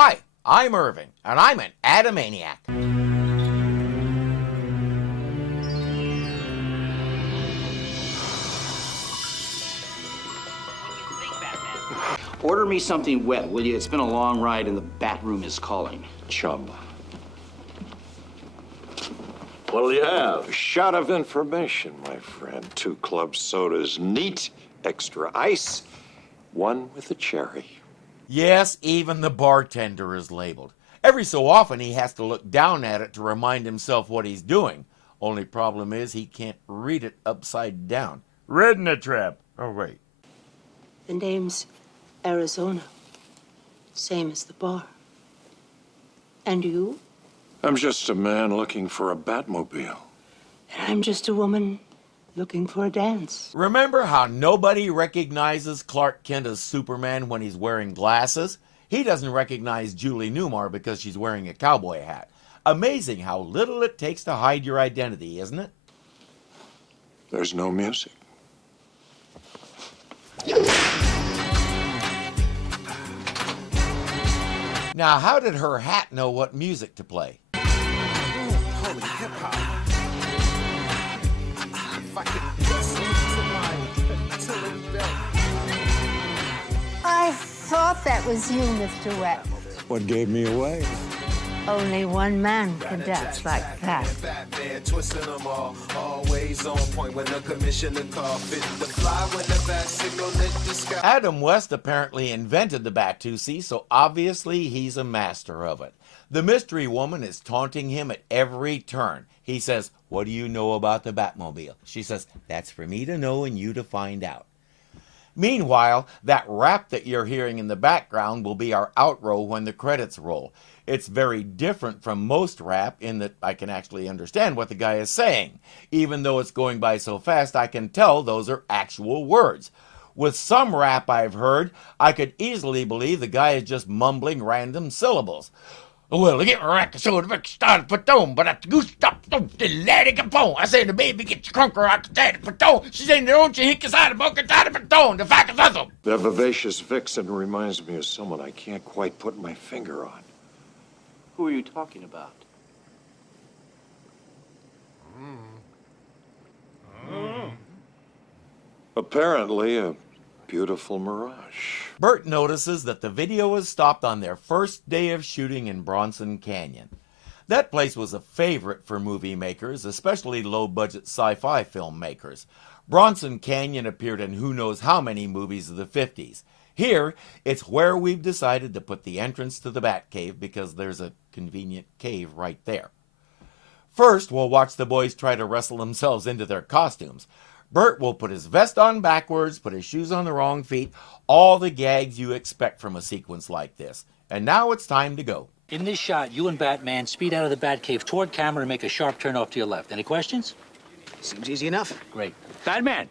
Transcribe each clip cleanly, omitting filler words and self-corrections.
Hi, I'm Irving, and I'm an Atomaniac. Order me something wet, will you? It's been a long ride and the bat room is calling. Chum. What'll you have? A shot of information, my friend. 2 club sodas, neat, extra ice, 1 with a cherry. Yes, even the bartender is labeled. Every so often he has to look down at it to remind himself what he's doing. Only problem is he can't read it upside down. Read in a trap. Oh, wait. The name's Arizona. Same as the bar. And you? I'm just a man looking for a Batmobile. And I'm just a woman looking for a dance. Remember how nobody recognizes Clark Kent as Superman when he's wearing glasses? He doesn't recognize Julie Newmar because she's wearing a cowboy hat. Amazing how little it takes to hide your identity, isn't it? There's no music. Now, how did her hat know what music to play? Holy hip-hop. If I could listen to my I thought that was you, Mr. Wet. What gave me away? Only one man can dance like that. Batman twisting them all, always on point when the commissioner call fit the fly when the bat signal lit the sky. Adam West apparently invented the Bat-2C, so obviously he's a master of it. The mystery woman is taunting him at every turn. He says, "What do you know about the Batmobile?" She says, "That's for me to know and you to find out." Meanwhile, that rap that you're hearing in the background will be our outro when the credits roll. It's very different from most rap in that I can actually understand what the guy is saying. Even though it's going by so fast, I can tell those are actual words. With some rap I've heard, I could easily believe the guy is just mumbling random syllables. Well, get rack so the start patone, but at the goose stop, don't let it go. I say the baby get your conquer out the daddy patone. She say, don't you hick inside the book and tie the patone, the fact is awesome. The vivacious vixen reminds me of someone I can't quite put my finger on. Who are you talking about? Apparently a beautiful mirage. Burt notices that the video is stopped on their first day of shooting in Bronson Canyon. That place was a favorite for movie makers, especially low-budget sci-fi filmmakers. Bronson Canyon appeared in who knows how many movies of the 50s. Here, it's where we've decided to put the entrance to the Batcave because there's a convenient cave right there. First, we'll watch the boys try to wrestle themselves into their costumes. Burt will put his vest on backwards, put his shoes on the wrong feet, all the gags you expect from a sequence like this. And now it's time to go. In this shot, you and Batman speed out of the Batcave toward camera and make a sharp turn off to your left. Any questions? Seems easy enough. Great. Batman!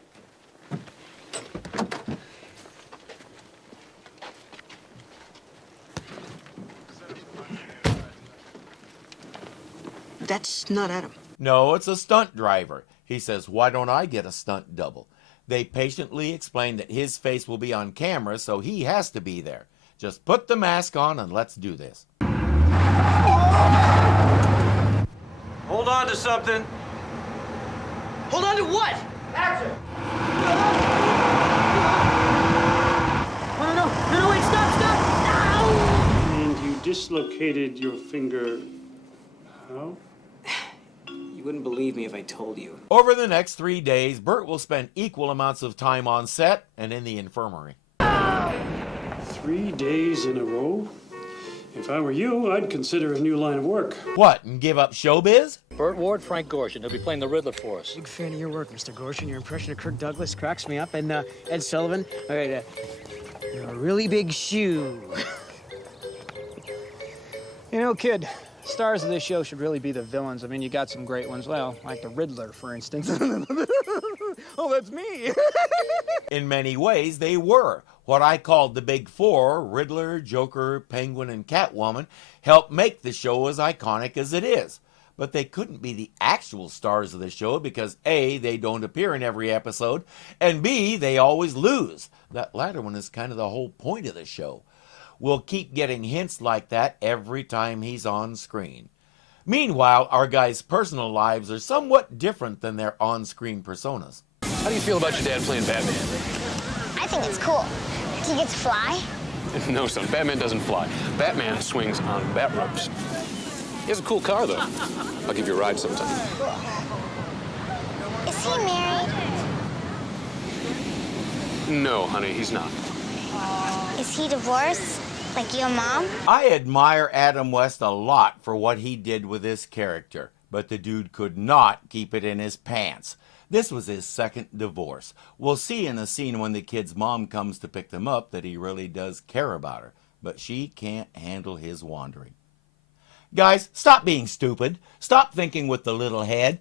That's not Adam. No, it's a stunt driver. He says, "Why don't I get a stunt double?" They patiently explain that his face will be on camera, so he has to be there. Just put the mask on and let's do this. Hold on to something. Hold on to what? Action! No, wait, stop! No! And you dislocated your finger. How? You wouldn't believe me if I told you. Over the next 3 days, Burt will spend equal amounts of time on set and in the infirmary. 3 days in a row? If I were you, I'd consider a new line of work. What, and give up showbiz? Burt Ward, Frank Gorshin. He'll be playing the Riddler for us. Big fan of your work, Mr. Gorshin. Your impression of Kirk Douglas cracks me up. And Ed Sullivan, all right, you're a really big shoe. You know, kid, stars of this show should really be the villains. I mean, you got some great ones. Well, like the Riddler, for instance. Oh, that's me. In many ways, they were. What I called the Big Four, Riddler, Joker, Penguin, and Catwoman, helped make the show as iconic as it is. But they couldn't be the actual stars of the show because A, they don't appear in every episode, and B, they always lose. That latter one is kind of the whole point of the show. We'll keep getting hints like that every time he's on screen. Meanwhile, our guys' personal lives are somewhat different than their on-screen personas. How do you feel about your dad playing Batman? I think it's cool. He gets to fly? No, son, Batman doesn't fly. Batman swings on bat ropes. He has a cool car, though. I'll give you a ride sometime. Is he married? No, honey, he's not. Is he divorced? Like your mom? I admire Adam West a lot for what he did with this character, but the dude could not keep it in his pants. This was his second divorce. We'll see in a scene when the kid's mom comes to pick them up that he really does care about her, but she can't handle his wandering. Guys, stop being stupid. Stop thinking with the little head.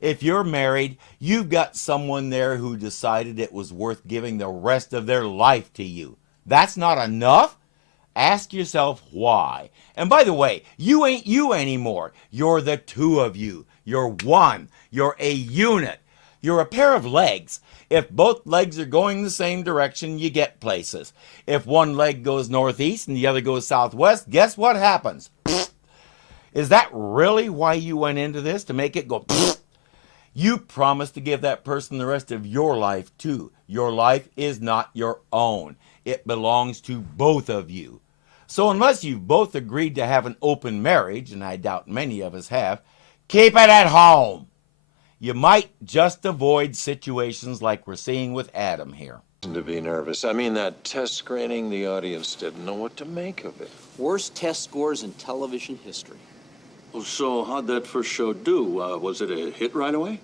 If you're married, you've got someone there who decided it was worth giving the rest of their life to you. That's not enough? Ask yourself why. And by the way, you ain't you anymore. You're the two of you. You're one. You're a unit. You're a pair of legs. If both legs are going the same direction, you get places. If one leg goes northeast and the other goes southwest, guess what happens? Is that really why you went into this? To make it go? You promised to give that person the rest of your life too. Your life is not your own. It belongs to both of you. So unless you've both agreed to have an open marriage, and I doubt many of us have, keep it at home. You might just avoid situations like we're seeing with Adam here. To be nervous. I mean, that test screening, the audience didn't know what to make of it. Worst test scores in television history. Well, so how'd that first show do? Was it a hit right away?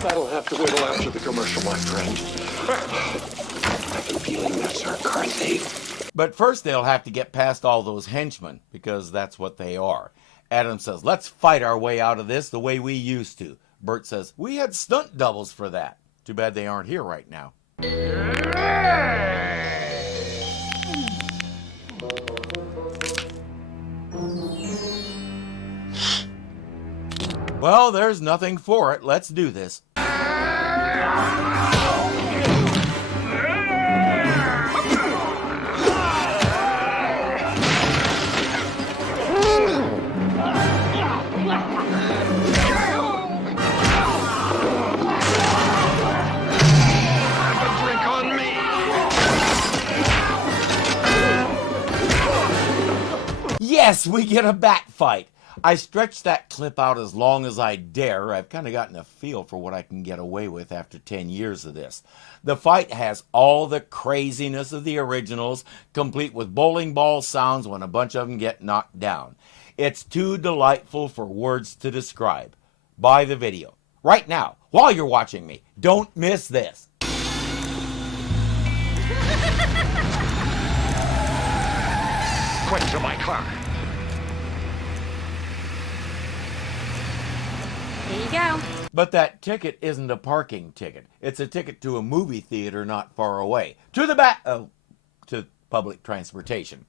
That'll have to wait till after the commercial, my friend. I have a feeling that's our car thief. But first they'll have to get past all those henchmen, because that's what they are. Adam says, let's fight our way out of this the way we used to. Burt says, we had stunt doubles for that. Too bad they aren't here right now. Well, there's nothing for it. Let's do this. Yes, we get a bat fight. I stretched that clip out as long as I dare. I've kind of gotten a feel for what I can get away with after 10 years of this. The fight has all the craziness of the originals, complete with bowling ball sounds when a bunch of them get knocked down. It's too delightful for words to describe. Buy the video. Right now, while you're watching me. Don't miss this. Quick to my car. Here you go. But that ticket isn't a parking ticket. It's a ticket to a movie theater not far away. To public transportation.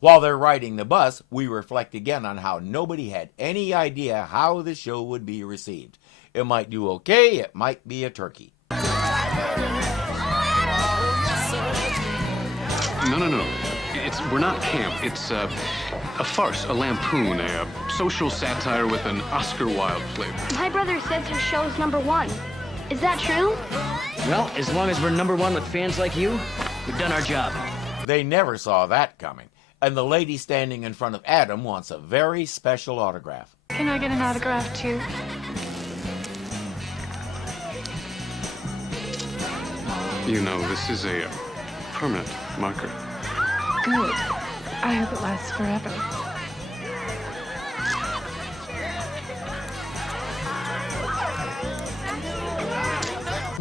While they're riding the bus, we reflect again on how nobody had any idea how the show would be received. It might do okay, it might be a turkey. No. We're not camp. It's a farce, a lampoon, a social satire with an Oscar Wilde flavor. My brother says her show's #1. Is that true? Well, as long as we're #1 with fans like you, we've done our job. They never saw that coming. And the lady standing in front of Adam wants a very special autograph. Can I get an autograph too? You know, this is a permanent marker. Good. I hope it lasts forever.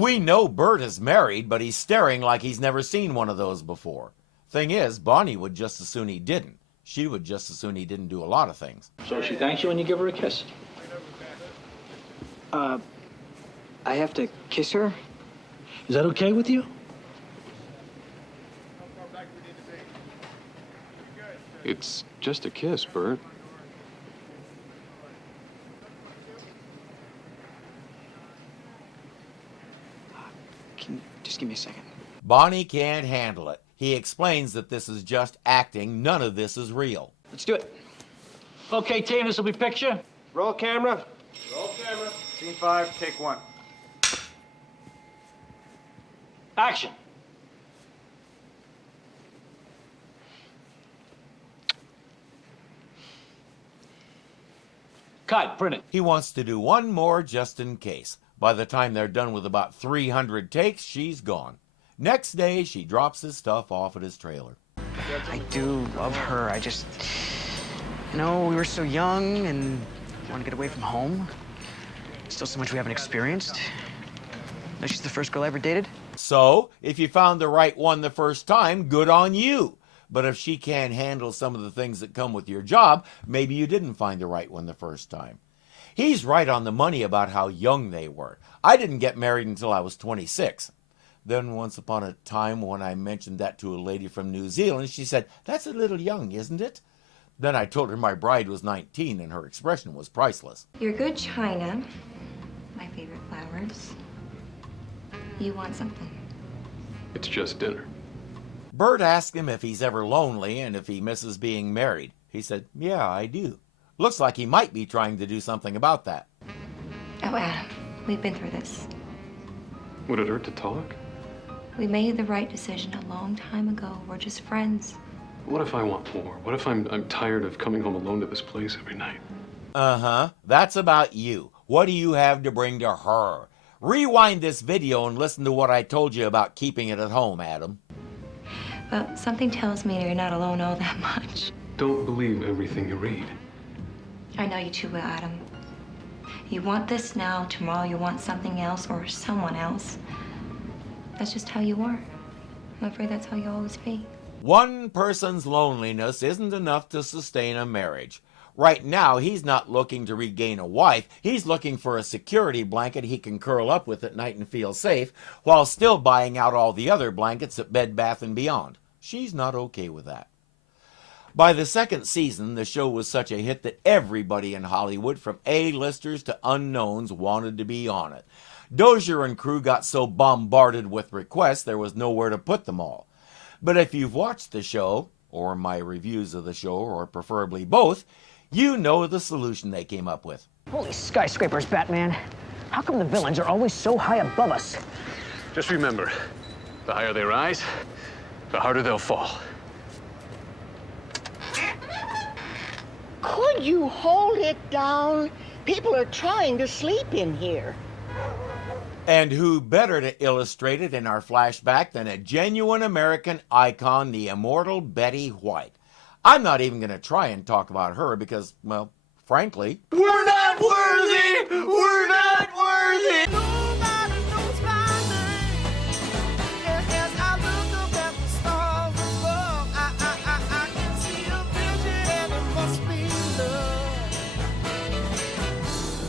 We know Burt is married, but he's staring like he's never seen one of those before. Thing is, Bonnie would just as soon he didn't. She would just as soon he didn't do a lot of things. So she thanks you when you give her a kiss. I have to kiss her? Is that okay with you? It's just a kiss, Burt. Can you just give me a second? Bonnie can't handle it. He explains that this is just acting. None of this is real. Let's do it. Okay, team, this will be picture. Roll camera. Roll camera. Scene 5, take 1. Action. Cut, print it. He wants to do one more just in case. By the time they're done with about 300 takes, she's gone. Next day, she drops his stuff off at his trailer. I do love her. I just, you know, we were so young and want to get away from home. Still so much we haven't experienced. No, she's the first girl I ever dated. So, if you found the right one the first time, good on you. But if she can't handle some of the things that come with your job, maybe you didn't find the right one the first time. He's right on the money about how young they were. I didn't get married until I was 26. Then once upon a time when I mentioned that to a lady from New Zealand, she said, "That's a little young, isn't it?" Then I told her my bride was 19 and her expression was priceless. Your good china, my favorite flowers. You want something? It's just dinner. Burt asked him if he's ever lonely and if he misses being married. He said, "Yeah, I do." Looks like he might be trying to do something about that. Oh, Adam, we've been through this. Would it hurt to talk? We made the right decision a long time ago. We're just friends. What if I want more? What if I'm tired of coming home alone to this place every night? Uh-huh. That's about you. What do you have to bring to her? Rewind this video and listen to what I told you about keeping it at home, Adam. Well, something tells me you're not alone all that much. Don't believe everything you read. I know you too well, Adam. You want this now, tomorrow you want something else or someone else. That's just how you are. I'm afraid that's how you'll always be. One person's loneliness isn't enough to sustain a marriage. Right now, he's not looking to regain a wife. He's looking for a security blanket he can curl up with at night and feel safe, while still buying out all the other blankets at Bed Bath & Beyond. She's not okay with that. By the second season, the show was such a hit that everybody in Hollywood, from A-listers to unknowns, wanted to be on it. Dozier and crew got so bombarded with requests there was nowhere to put them all. But if you've watched the show, or my reviews of the show, or preferably both, you know the solution they came up with. Holy skyscrapers, Batman. How come the villains are always so high above us? Just remember, the higher they rise, the harder they'll fall. Could you hold it down? People are trying to sleep in here. And who better to illustrate it in our flashback than a genuine American icon, the immortal Betty White. I'm not even going to try and talk about her because, well, frankly, we're not worthy! We're not worthy! Nobody knows my name. As I look up at the stars above, I can see a vision and it must be love.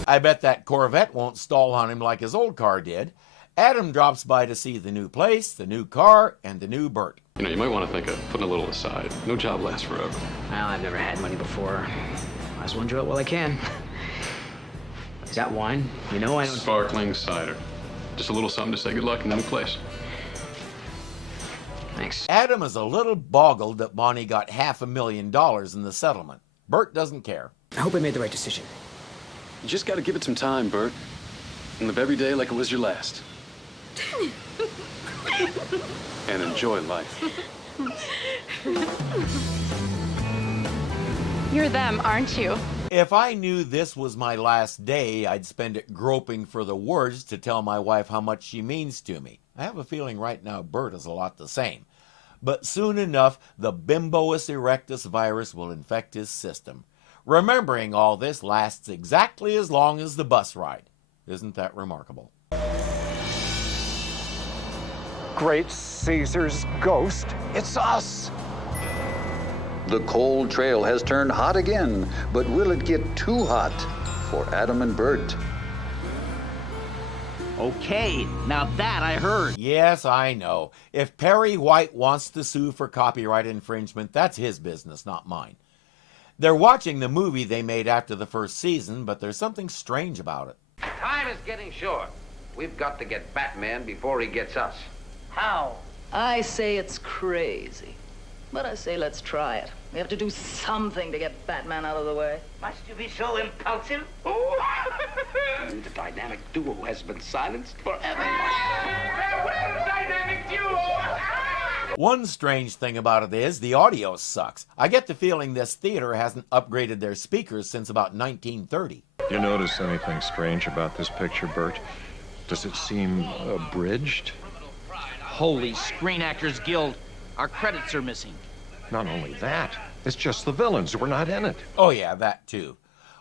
I bet that Corvette won't stall on him like his old car did. Adam drops by to see the new place, the new car, and the new Burt. You know, you might want to think of putting a little aside. No job lasts forever. Well, I've never had money before. Might as well enjoy it while I can. Is that wine? You know I don't... Sparkling cider. Just a little something to say good luck in the new place. Thanks. Adam is a little boggled that Bonnie got $500,000 in the settlement. Burt doesn't care. I hope I made the right decision. You just got to give it some time, Burt. And live every day like it was your last. And enjoy life. You're them, aren't you? If I knew this was my last day, I'd spend it groping for the words to tell my wife how much she means to me. I have a feeling right now Burt is a lot the same. But soon enough, the bimbous erectus virus will infect his system. Remembering all this lasts exactly as long as the bus ride. Isn't that remarkable? Great Caesar's ghost, it's us! The cold trail has turned hot again, but will it get too hot for Adam and Burt? Okay, now that I heard. Yes, I know. If Perry White wants to sue for copyright infringement, that's his business, not mine. They're watching the movie they made after the first season, but there's something strange about it. Time is getting short. We've got to get Batman before he gets us. How? I say it's crazy. But I say let's try it. We have to do something to get Batman out of the way. Must you be so impulsive? The dynamic duo has been silenced forever. Farewell, dynamic duo! One strange thing about it is the audio sucks. I get the feeling this theater hasn't upgraded their speakers since about 1930. You notice anything strange about this picture, Burt? Does it seem abridged? Holy Screen Actors Guild. Our credits are missing. Not only that, it's just the villains. We're not in it. Oh yeah, that too.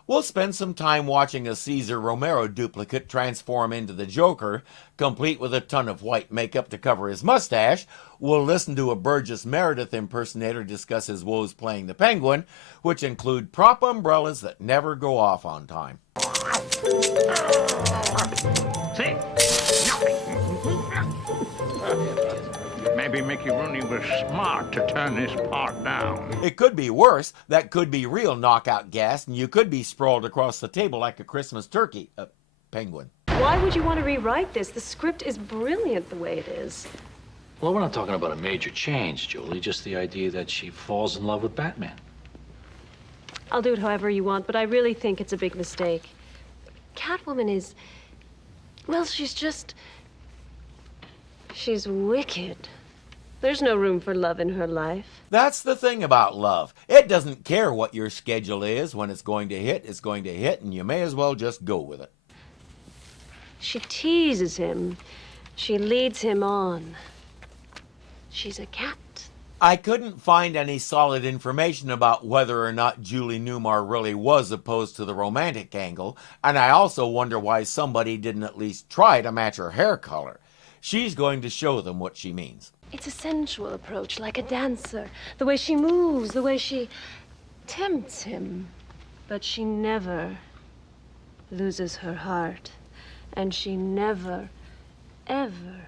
We'll spend some time watching a Cesar Romero duplicate transform into the Joker, complete with a ton of white makeup to cover his mustache. We'll listen to a Burgess Meredith impersonator discuss his woes playing the Penguin, which include prop umbrellas that never go off on time. See? Maybe Mickey Rooney was smart to turn this part down. It could be worse. That could be real knockout gas, and you could be sprawled across the table like a Christmas turkey. Penguin. Why would you want to rewrite this? The script is brilliant the way it is. Well, we're not talking about a major change, Julie. Just the idea that she falls in love with Batman. I'll do it however you want, but I really think it's a big mistake. Catwoman is... well, she's wicked. There's no room for love in her life. That's the thing about love. It doesn't care what your schedule is. When it's going to hit, it's going to hit, and you may as well just go with it. She teases him. She leads him on. She's a cat. I couldn't find any solid information about whether or not Julie Newmar really was opposed to the romantic angle, and I also wonder why somebody didn't at least try to match her hair color. She's going to show them what she means. It's a sensual approach, like a dancer. The way she moves, the way she tempts him. But she never loses her heart. And she never, ever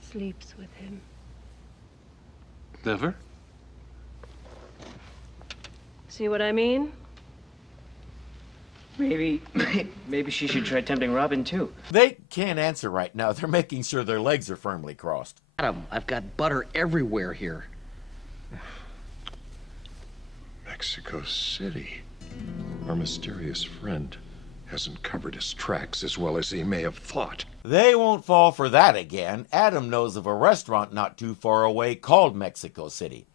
sleeps with him. Never? See what I mean? Maybe she should try tempting Robin, too. They can't answer right now. They're making sure their legs are firmly crossed. Adam, I've got butter everywhere here. Mexico City. Our mysterious friend hasn't covered his tracks as well as he may have thought. They won't fall for that again. Adam knows of a restaurant not too far away called Mexico City.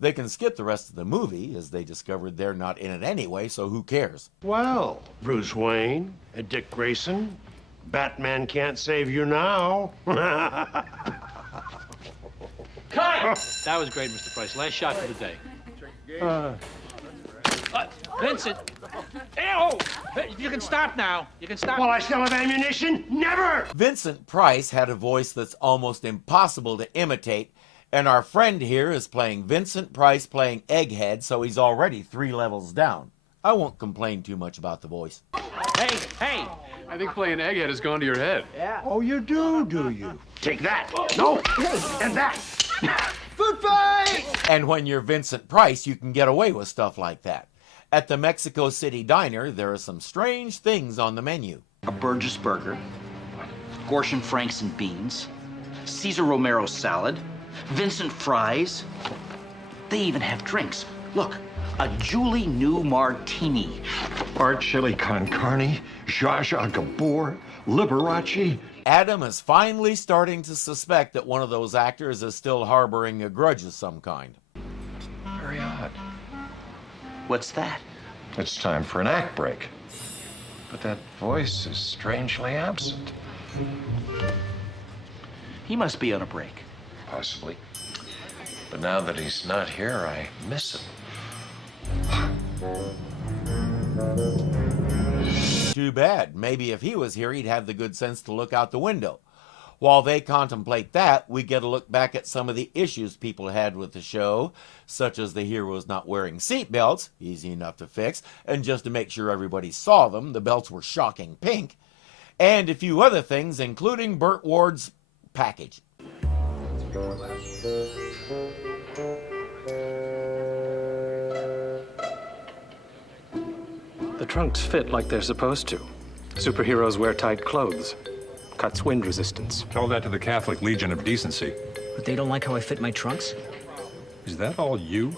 They can skip the rest of the movie, as they discovered they're not in it anyway, so who cares? Well, Bruce Wayne and Dick Grayson, Batman can't save you now. Cut! That was great, Mr. Price. Last shot for the day. Vincent! Ew! You can stop now. You can stop. Well, I still have ammunition? Never! Vincent Price had a voice that's almost impossible to imitate, and our friend here is playing Vincent Price playing Egghead, so he's already 3 levels down. I won't complain too much about the voice. Hey, hey! I think playing Egghead has gone to your head. Yeah. Oh, you do you? Take that. No, and that. Food fight! And when you're Vincent Price, you can get away with stuff like that. At the Mexico City Diner, there are some strange things on the menu. A Burgess burger, Gorshin Franks and beans, Cesar Romero salad, Vincent fries. They even have drinks. Look, a Julie New Martini. Art chili con carne, Zsa Zsa Gabor, Liberace. Adam is finally starting to suspect that one of those actors is still harboring a grudge of some kind. Very odd. What's that? It's time for an act break. But that voice is strangely absent. He must be on a break. Possibly. But now that he's not here, I miss him. Too bad. Maybe if he was here, he'd have the good sense to look out the window. While they contemplate that, we get a look back at some of the issues people had with the show, such as the heroes not wearing seatbelts, easy enough to fix, and just to make sure everybody saw them, the belts were shocking pink, and a few other things, including Burt Ward's package. The trunks fit like they're supposed to. Superheroes wear tight clothes. Cuts wind resistance. Tell that to the Catholic Legion of Decency. But they don't like how I fit my trunks? Is that all you?